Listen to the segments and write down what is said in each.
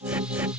Welcome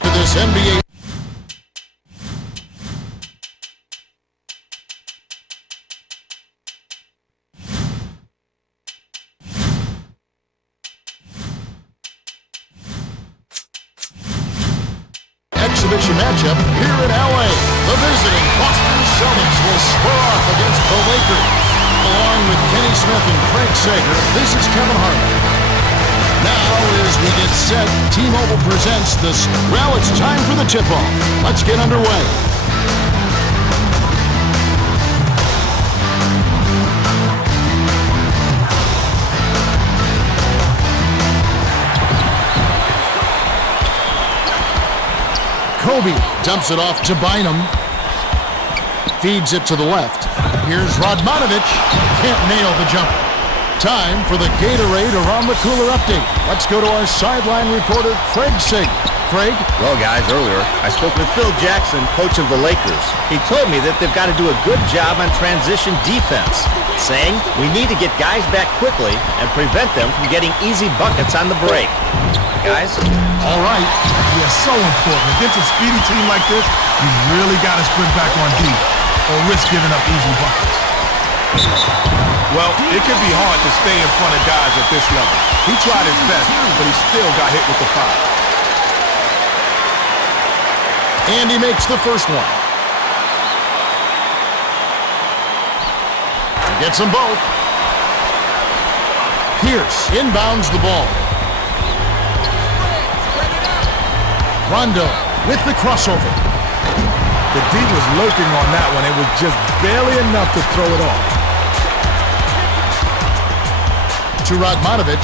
to this NBA. Exhibition matchup here in LA. The visiting Boston Celtics will square off against the Lakers. Along with Kenny Smith and Craig Sager, this is Kevin Harlan. Now, as we get set, T-Mobile presents this. Well, it's time for the tip-off. Let's get underway. Kobe dumps it off to Bynum. Feeds it to the left. Here's Radmanovic. Can't nail the jumper. Time for the Gatorade Around the Cooler update. Let's go to our sideline reporter, Craig Sager. Craig? Well, guys, earlier, I spoke with Phil Jackson, coach of the Lakers. He told me that they've got to do a good job on transition defense, saying we need to get guys back quickly and prevent them from getting easy buckets on the break. Guys? All right. Yeah, so important. Against a speedy team like this, you really got to sprint back on D or risk giving up easy buckets. Well, it can be hard to stay in front of guys at this level. He tried his best, but he still got hit with the foul. And he makes the first one. Gets them both. Pierce inbounds the ball. Rondo with the crossover. The D was lurking on that one. It was just barely enough to throw it off. To Radmanovic.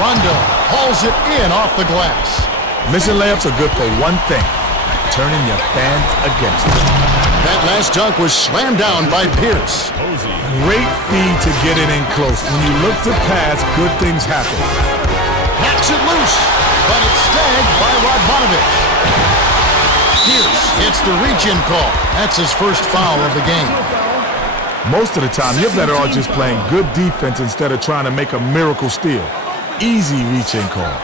Rondo hauls it in off the glass. Missing layups are good for one thing, turning your fans against you. That last dunk was slammed down by Pierce. Great feed to get it in close. When you look to pass, good things happen. Knocks it loose, but it's snagged by Radmanovic. Pierce hits the reach-in call. That's his first foul of the game. Most of the time, you're better off just playing good defense instead of trying to make a miracle steal. Easy reach-in call.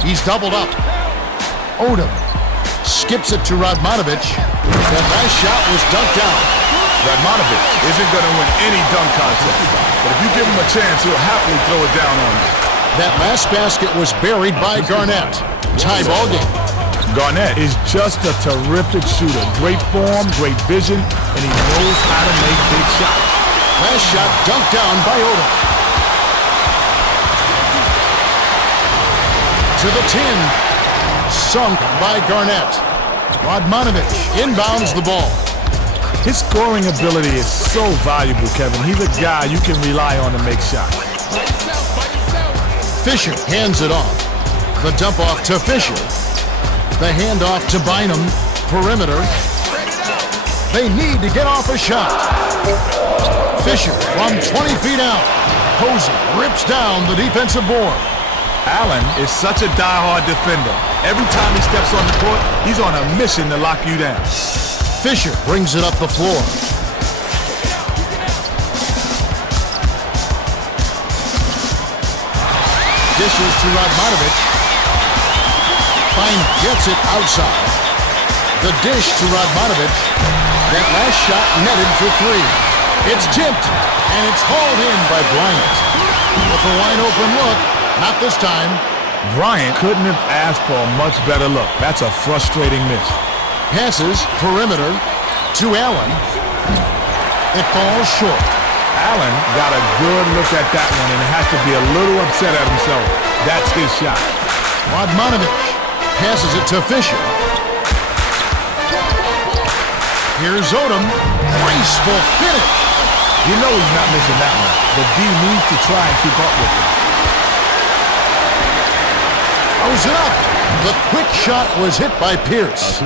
He's doubled up. Odom skips it to Radmanovic. That last shot was dunked out. Radmanovic isn't going to win any dunk contest, but if you give him a chance, he'll happily throw it down on you. That last basket was buried by Garnett. Tie ball game. Garnett is just a terrific shooter. Great form, great vision, and he knows how to make big shots. Last shot dunked down by Odom. To the 10. Sunk by Garnett. Radmanovic inbounds the ball. His scoring ability is so valuable, Kevin. He's a guy you can rely on to make shots. Fisher hands it off. The dump off to Fisher. The handoff to Bynum. Perimeter. They need to get off a shot. Fisher from 20 feet out. Posey rips down the defensive board. Allen is such a die-hard defender. Every time he steps on the court, he's on a mission to lock you down. Fisher brings it up the floor. Dishes to Radmanovic. Fine gets it outside. The dish to Radmanovic. That last shot netted for three. It's tipped, and it's hauled in by Bryant. With a wide open look, not this time. Bryant couldn't have asked for a much better look. That's a frustrating miss. Passes perimeter to Allen. It falls short. Allen got a good look at that one and has to be a little upset at himself. That's his shot. Radmanovic passes it to Fisher. Here's Odom. Graceful finish. You know he's not missing that one. The D needs to try and keep up with him. Throws it up. The quick shot was hit by Pierce.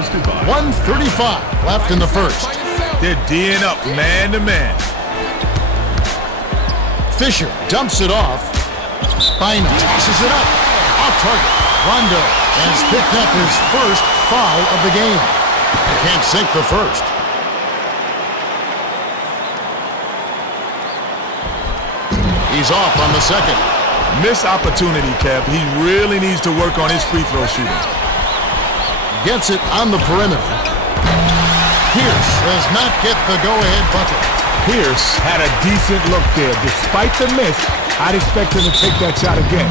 1:35 left in the first. They're D'ing up man to man. Fisher dumps it off. Bynum tosses it up. Off target. Rondo has picked up his first foul of the game. Can't sink the first. He's off on the second. Missed opportunity, Kev. He really needs to work on his free throw shooting. Gets it on the perimeter. Pierce does not get the go-ahead bucket. Pierce had a decent look there. Despite the miss, I'd expect him to take that shot again.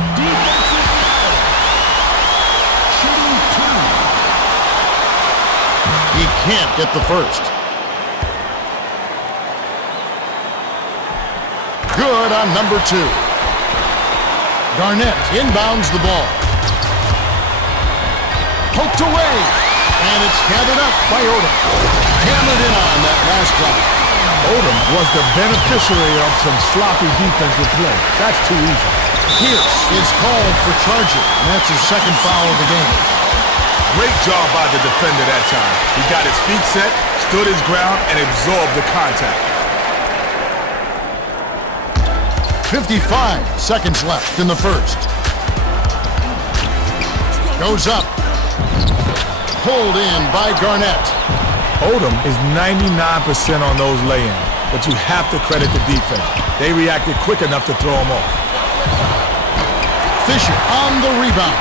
He can't get the first. Good on number two. Garnett inbounds the ball. Poked away. And it's gathered up by Odom. Hammered in on that last drive. Odom was the beneficiary of some sloppy defensive play. That's too easy. Pierce is called for charging, and that's his second foul of the game. Great job by the defender that time. He got his feet set, stood his ground, and absorbed the contact. 55 seconds left in the first. Goes up. Pulled in by Garnett. Odom is 99% on those lay-ins, but you have to credit the defense. They reacted quick enough to throw him off. Fisher on the rebound.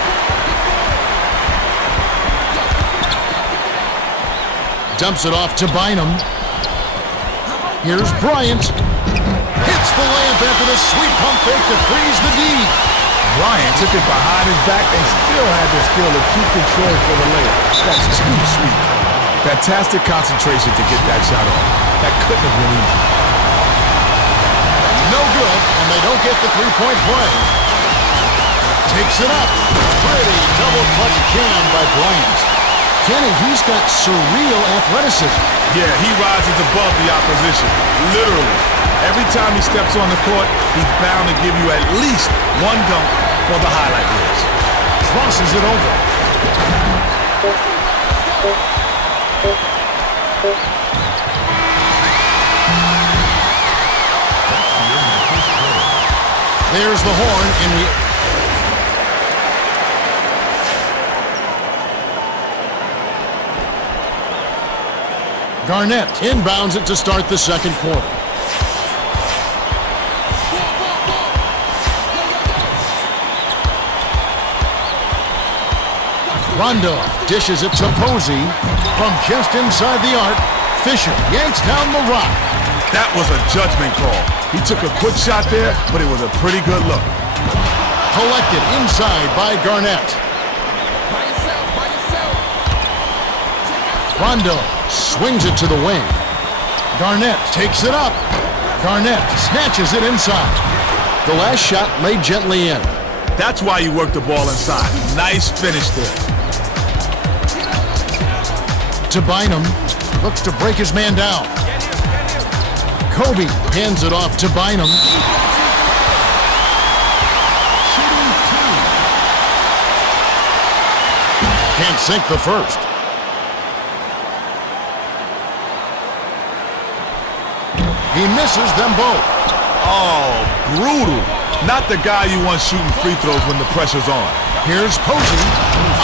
Dumps it off to Bynum. Here's Bryant. Hits the layup after the sweet pump fake to freeze the D. Bryant took it behind his back and still had the skill to keep control for the layup. That's too sweet. Fantastic concentration to get that shot off. That couldn't have been easy. No good, and they don't get the three-point play. Takes it up. Pretty double-clutch jam by Bryant. Kenny, he's got surreal athleticism. Yeah, he rises above the opposition, literally. Every time he steps on the court, he's bound to give you at least one dunk for the highlight reels. Crosses it over. There's the horn, and we... Garnett inbounds it to start the second quarter. Rondo dishes it to Posey from just inside the arc. Fisher yanks down the rock. That was a judgment call. He took a quick shot there, but it was a pretty good look. Collected inside by Garnett. Rondo swings it to the wing. Garnett takes it up. Garnett snatches it inside. The last shot laid gently in. That's why you work the ball inside. Nice finish there. To Bynum. Looks to break his man down. Kobe hands it off to Bynum. Can't sink the first. He misses them both. Oh, brutal. Not the guy you want shooting free throws when the pressure's on. Here's Posey.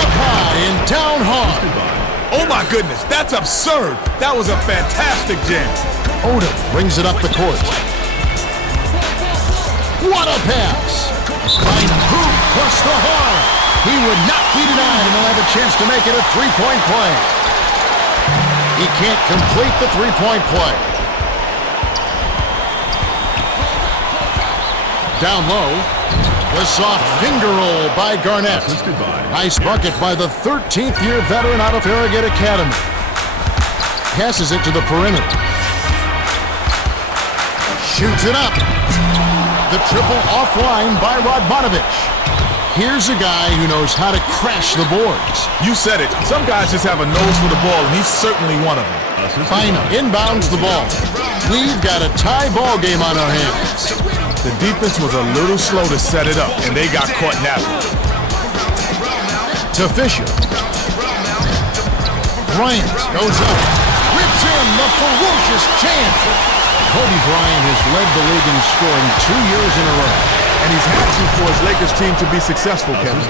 Up high and down hard. Oh my goodness, that's absurd. That was a fantastic jam. Odom brings it up the court. What a pass! Fine hoop plus the horn. He would not be denied and he'll have a chance to make it a three-point play. He can't complete the three-point play. Down low, the soft finger roll by Garnett. Nice bucket by the 13th year veteran out of Farragut Academy. Passes it to the perimeter. Shoots it up. The triple offline by Radmanovich. Here's a guy who knows how to crash the boards. You said it. Some guys just have a nose for the ball, and he's certainly one of them. Bynum inbounds the ball. We've got a tie ball game on our hands. The defense was a little slow to set it up, and they got caught napping. To Fisher. Bryant goes up. Rips in the ferocious chance. Kobe Bryant has led the league in scoring 2 years in a row. And he's had to for his Lakers team to be successful, Kevin.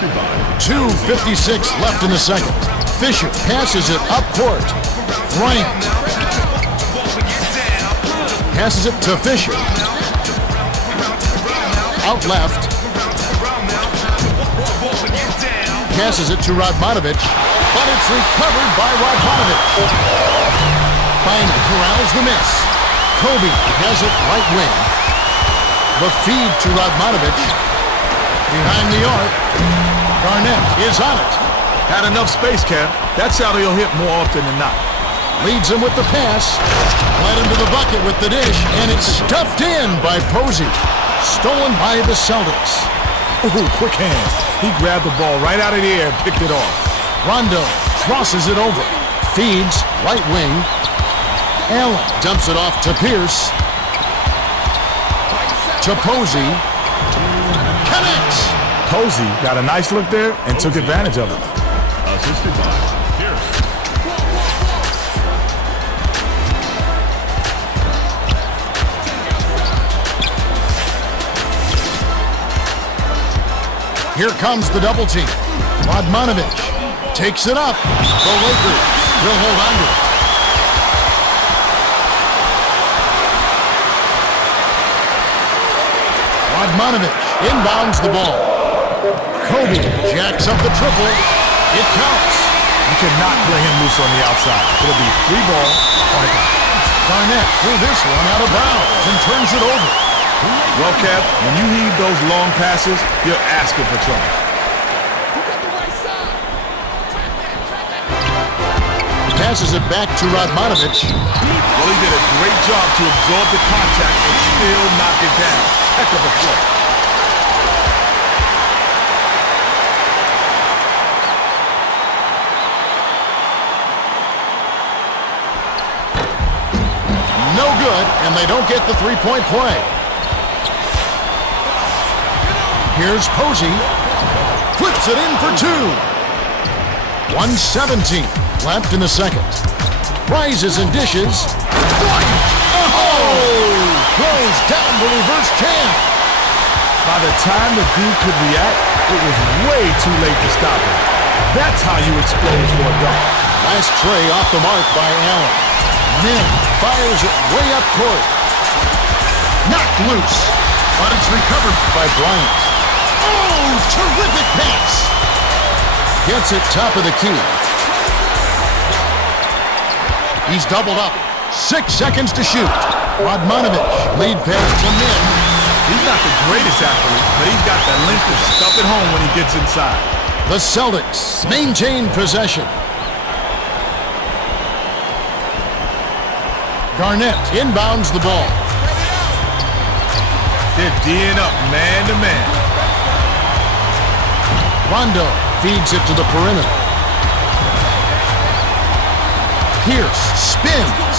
2:56 left in the second. Fisher passes it up court. Bryant passes it to Fisher. Out left. Passes it to Radmanovich, but it's recovered by Radmanovich. Bynum corrals the miss. Kobe has it right wing. The feed to Radmanovich. Behind the arc. Garnett is on it. Had enough space, Kev. That's how he'll hit more often than not. Leads him with the pass. Led him to the bucket with the dish, and it's stuffed in by Posey. Stolen by the Celtics. Ooh, quick hands. He grabbed the ball right out of the air and picked it off. Rondo crosses it over. Feeds right wing. Allen dumps it off to Pierce. To Posey. Connects. Posey got a nice look there and took advantage of it. Assisted by Pierce. Here comes the double team. Radmanovich takes it up. The Lakers will hold on to it. Radmanovich inbounds the ball. Kobe jacks up the triple. It counts. You cannot play him loose on the outside. It'll be 3 ball on the clock. Garnett threw this one out of bounds and turns it over. Well, Kev, when you heave those long passes, you're asking for trouble. Passes it back to Radmanovich. Well, he did a great job to absorb the contact and still knock it down. Heck of a play. No good, and they don't get the three-point play. Here's Posey. Flips it in for 2. 1:17 left in the second. Rises and dishes. Bryant! Oh! Goes down the reverse jam. By the time the dude could react, it was way too late to stop him. That's how you explode for a dunk. Last tray off the mark by Allen. Nim fires it way up court. Knocked loose, but it's recovered by Bryant. Oh, terrific pass. Gets it top of the key. He's doubled up. 6 seconds to shoot. Radmanovich lead pass to Nim. He's not the greatest athlete, but he's got the length to stuff it home when he gets inside. The Celtics maintain possession. Garnett inbounds the ball. They're D'ing up man to man. Rondo feeds it to the perimeter. Pierce spins.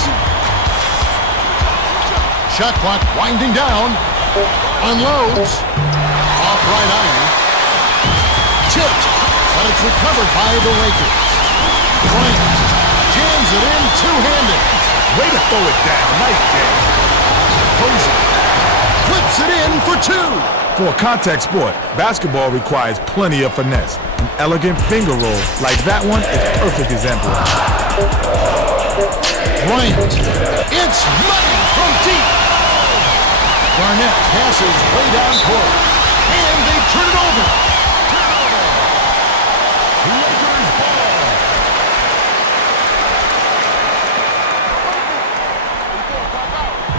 Shot clock winding down. Unloads. Off right iron. Tipped, but it's recovered by the Lakers. Bryant jams it in two-handed. Way to throw it down. Nice jam. Posey flips it in for two. For a contact sport, basketball requires plenty of finesse. An elegant finger roll like that one is a perfect example. Bryant, it's money from deep. Garnett passes way down court, and they turn it over. Lakers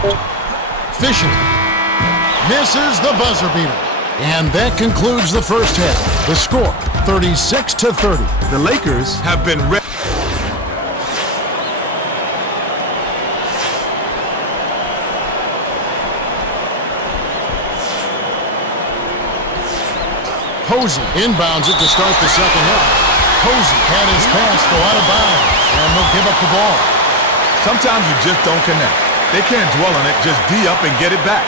ball. Fisher misses the buzzer beater. And that concludes the first half. The score, 36-30. The Lakers have been ready. Posey inbounds it to start the second half. Posey had his pass go out of bounds, and they'll give up the ball. Sometimes you just don't connect. They can't dwell on it, just D up and get it back.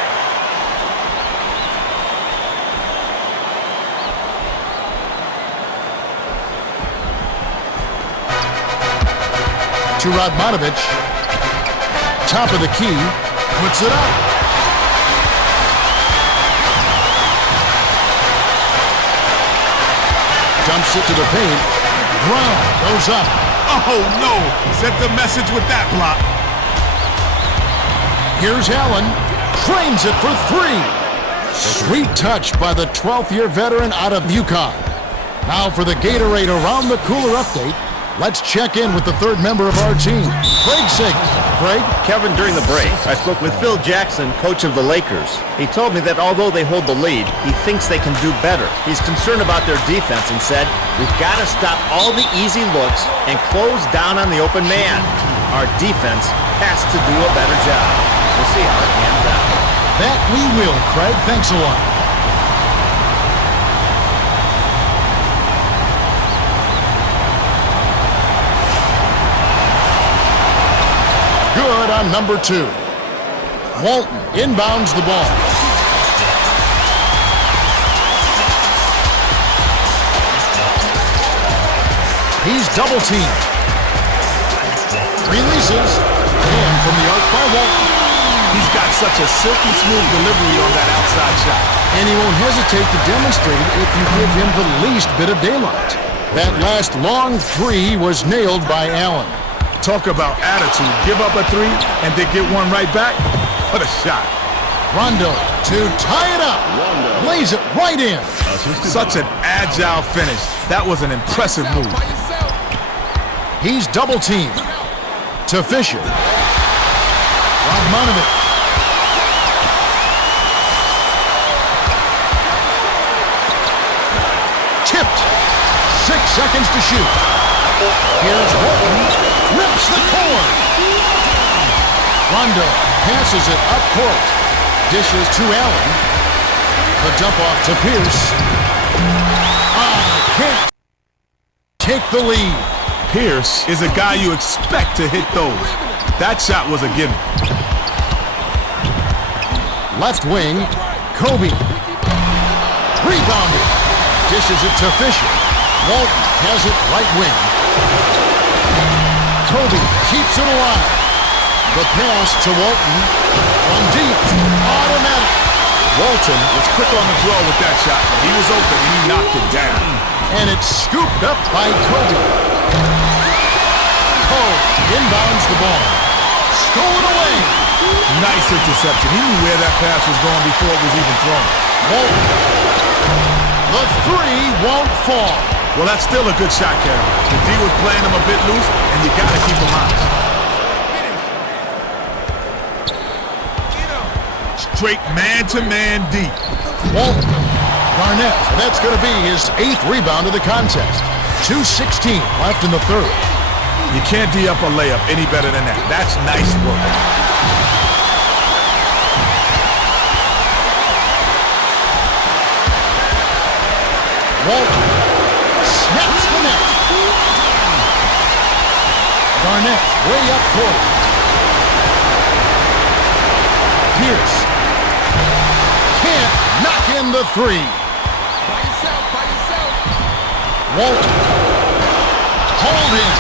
To Radmanovic, top of the key, puts it up. Dumps it to the paint. Brown goes up. Oh, no. Set the message with that block. Here's Allen. Frames it for three. Sweet touch by the 12th-year veteran out of UConn. Now for the Gatorade Around the Cooler update. Let's check in with the third member of our team, Craig Sager. Craig? Kevin, during the break, I spoke with Phil Jackson, coach of the Lakers. He told me that although they hold the lead, he thinks they can do better. He's concerned about their defense and said, we've got to stop all the easy looks and close down on the open man. Our defense has to do a better job. We'll see how it pans out. That we will, Craig. Thanks a lot. Good on number two. Walton inbounds the ball. He's double teamed. Releases. And from the arc by Walton. He's got such a silky smooth delivery on that outside shot. And he won't hesitate to demonstrate it if you give him the least bit of daylight. That last long three was nailed by Allen. Talk about attitude. Give up a three and then get one right back. What a shot. Rondo to tie it up. Lays it right in. Such an agile finish. That was an impressive move. He's double teamed. To Fisher. Radmanovic. Tipped. 6 seconds to shoot. Here's Walton. Rips the cord. Rondo passes it up court. Dishes to Allen. The dump off to Pierce. Can't take the lead. Pierce is a guy you expect to hit those. That shot was a gimme. Left wing, Kobe. Rebounded. Dishes it to Fisher. Walton has it right wing. Kobe keeps it alive. The pass to Walton from deep. Automatic. Walton was quick on the draw with that shot. He was open and he knocked it down. And it's scooped up by Kobe. Cole inbounds the ball. Stolen away. Nice interception. He knew where that pass was going before it was even thrown. Walton. The three won't fall. Well, that's still a good shot, Kevin. The D was playing him a bit loose, and you got to keep him honest. Straight man-to-man D. Walton. Garnett. That's going to be his 8th rebound of the contest. 2:16 left in the third. You can't D up a layup any better than that. That's nice work. Walton snaps the net. Garnett way up court. Pierce can't knock in the three. By yourself. Walton hold in.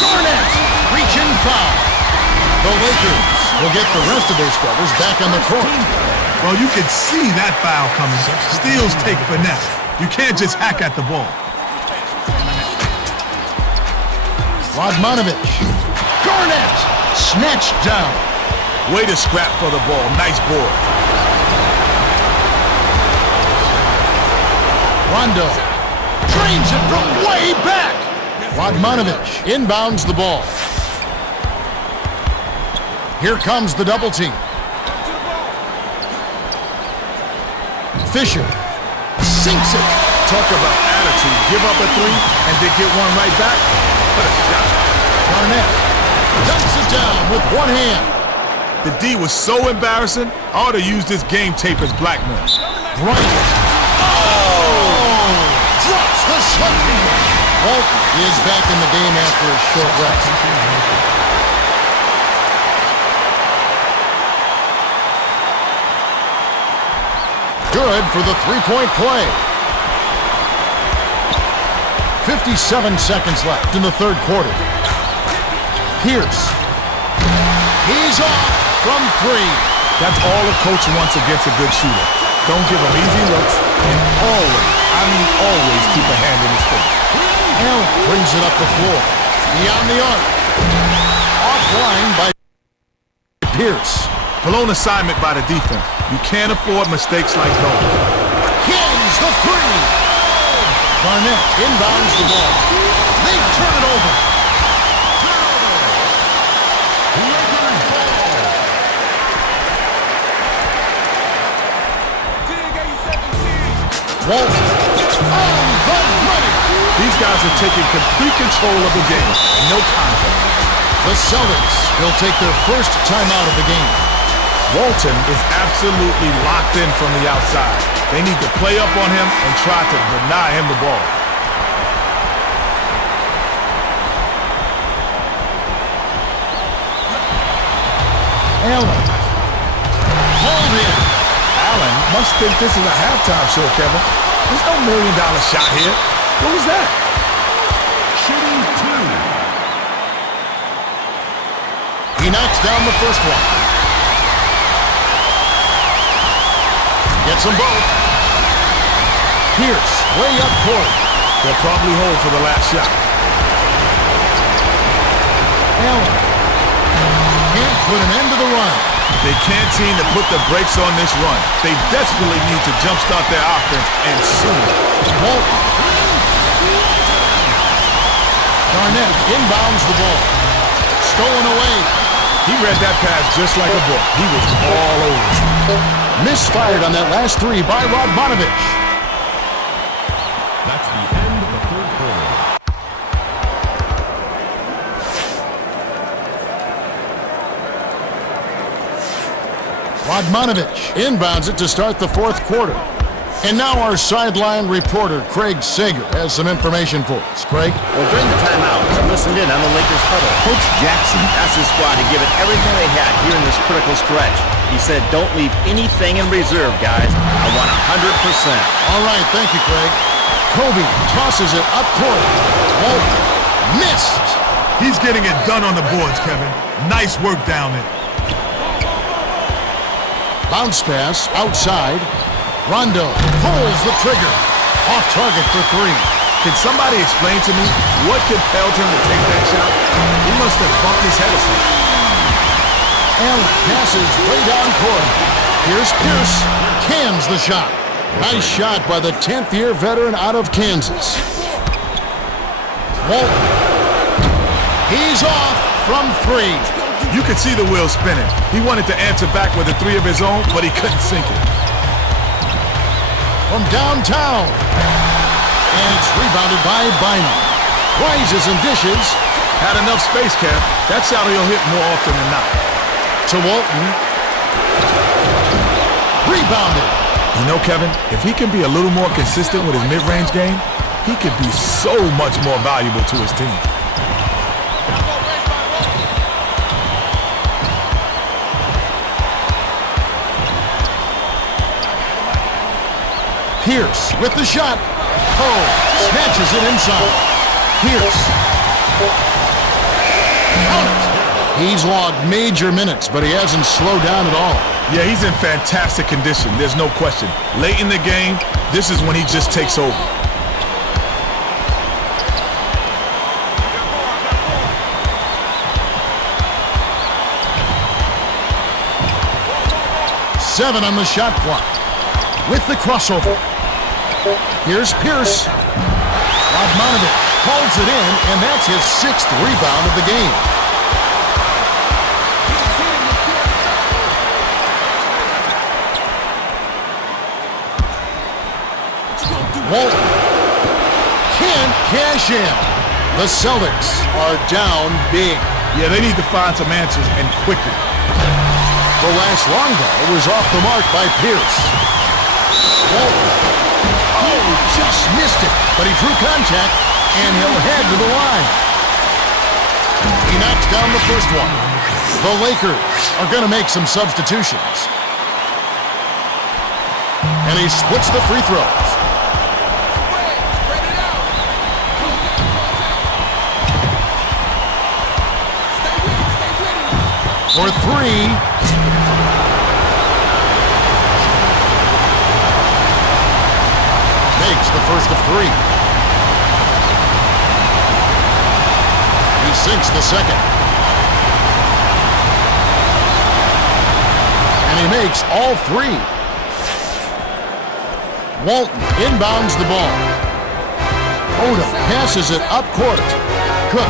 Garnett reaching foul. The Lakers will get the rest of their starters back on the court. Well, you can see that foul coming. Steals take finesse. You can't just hack at the ball. Radmanovic. Garnett. Snatched down. Way to scrap for the ball. Nice board. Rondo. Drains it from way back. Radmanovic inbounds the ball. Here comes the double team. Fisher sinks it. Talk about attitude. Give up a three and then get one right back. What a shot. Garnett dunks it down with one hand. The D was so embarrassing, I ought to use this game tape as blackmail. Bryant. Oh! Drops the sledgehammer. Walton is back in the game after a short rest. Good for the three-point play. 57 seconds left in the third quarter. Pierce. He's off from three. That's all a coach wants against a good shooter. Don't give him easy looks and always keep a hand in his face. Allen brings it up the floor. Beyond the arc. Offline by Pierce. Blown assignment by the defense. You can't afford mistakes like those. Hins the three. Garnett inbounds the ball. They turn it over. Walton on the money. These guys are taking complete control of the game. No contact. The Celtics will take their first timeout of the game. Walton is absolutely locked in from the outside. They need to play up on him and try to deny him the ball. Allen. Hold in. Allen must think this is a halftime show, Kevin. There's no $1 million shot here. What was that? Shooting two. He knocks down the first one. Gets them both. Pierce, way up court. They'll probably hold for the last shot. Allen can't put an end to the run. They can't seem to put the brakes on this run. They desperately need to jumpstart their offense, and soon. Walton. Garnett inbounds the ball. Stolen away. He read that pass just like a book. He was all over it. Misfired on that last three by Radmanovic. That's the end of the third quarter. Radmanovic inbounds it to start the fourth quarter. And now our sideline reporter, Craig Sager, has some information for us. Craig? Well, during the timeout, I listened in on the Lakers huddle. Coach Jackson asked his squad to give it everything they had here in this critical stretch. He said, don't leave anything in reserve, guys. I want 100%. All right, thank you, Craig. Kobe tosses it up court. Walton missed. He's getting it done on the boards, Kevin. Nice work down there. Bounce pass outside. Rondo pulls the trigger. Off target for three. Can somebody explain to me what compelled him to take that shot? He must have bumped his head or something. Allen passes way down court. Here's Pierce. Cans the shot. Nice shot by the 10th-year veteran out of Kansas. Walton. He's off from three. You could see the wheels spinning. He wanted to answer back with a three of his own, but he couldn't sink it. From downtown. And it's rebounded by Bynum. Rises and dishes. Had enough space, Kev. That shot he'll hit more often than not. To Walton. Rebounded. You know, Kevin, if he can be a little more consistent with his mid-range game, he could be so much more valuable to his team. Pierce with the shot. Oh, snatches it inside. Pierce. Count it. He's logged major minutes, but he hasn't slowed down at all. Yeah, he's in fantastic condition. There's no question. Late in the game, this is when he just takes over. Seven on the shot clock. With the crossover. Here's Pierce. Radmanovic holds it in, and that's his 6th rebound of the game. Walton can't cash in. The Celtics are down big. Yeah, they need to find some answers, and quickly. The last long ball was off the mark by Pierce. Walton. Oh, just missed it, but he drew contact, and he'll head to the line. He knocks down the first one. The Lakers are going to make some substitutions. And he splits the free throws. For three. Makes the first of three. He sinks the second. And he makes all three. Walton inbounds the ball. Oda passes it up court. Cook.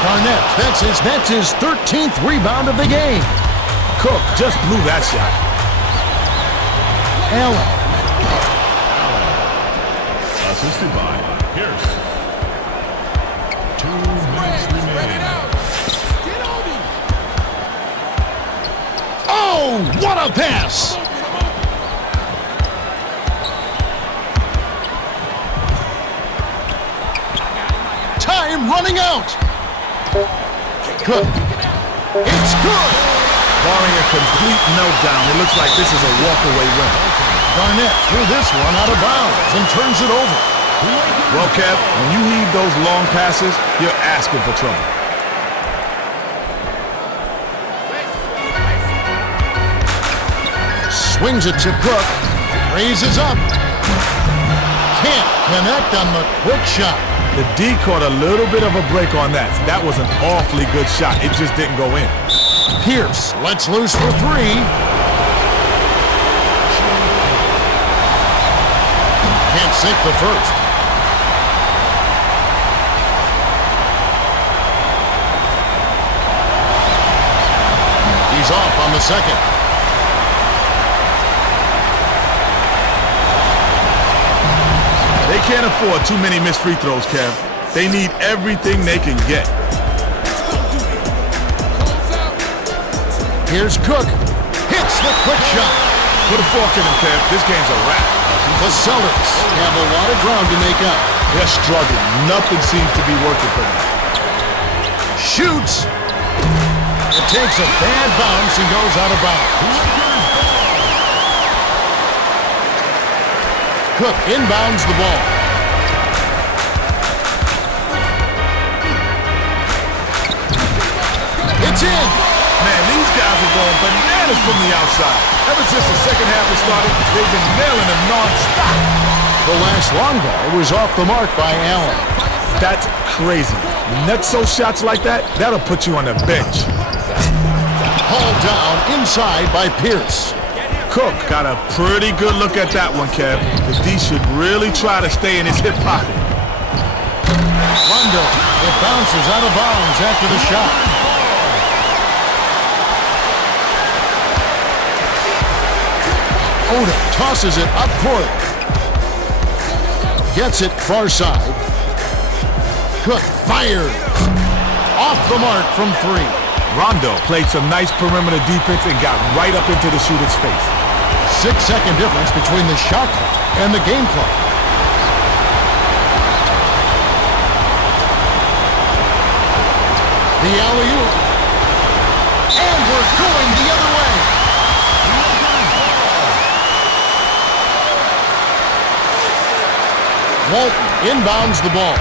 Garnett, that's his 13th rebound of the game. Cook just blew that shot. Allen. Assisted by Pierce. 2 minutes remaining. Oh, what a pass! Time running out. Cook. It's good. Barring a complete meltdown, it looks like this is a walkaway win. Garnett threw this one out of bounds and turns it over. Well, Kev, when you heave those long passes, you're asking for trouble. Swings it to Cook. Raises up. Can't connect on the quick shot. The D caught a little bit of a break on that. That was an awfully good shot. It just didn't go in. Pierce lets loose for three. Can't sink the first. He's off on the second. They can't afford too many missed free throws, Kev. They need everything they can get. Here's Cook. Hits the quick shot. Put a fork in him, Kev. This game's a wrap. The Celtics have a lot of ground to make up. They're struggling. Nothing seems to be working for them. Shoots. It takes a bad bounce and goes out of bounds. Cook inbounds the ball. It's in. Man, these guys are going bananas from the outside. Ever since the second half has started, they've been nailing them non-stop. The last long ball was off the mark by Allen. That's crazy. Nutso shots like that, that'll put you on the bench. Hauled down inside by Pierce. Cook got a pretty good look at that one, Kev. The D should really try to stay in his hip pocket. Rondo, it bounces out of bounds after the shot. Oda tosses it up court. Gets it far side. Cook fires. Off the mark from three. Rondo played some nice perimeter defense and got right up into the shooter's face. 6-second difference between the shot clock and the game clock. The alley-oop. And we're going the other way. Walton inbounds the ball.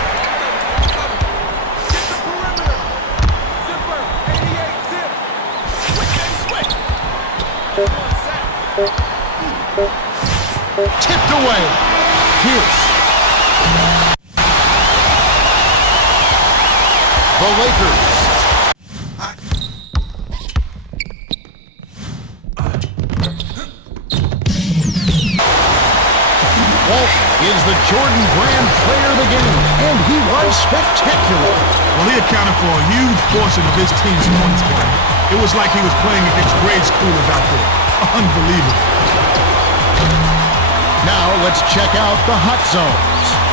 Tipped away. Pierce. The Lakers. Walt is the Jordan Brand player of the game, and he was spectacular. Well, he accounted for a huge portion of his team's points tonight. It was like he was playing against grade schoolers out there. Unbelievable. Now let's check out the hot zones.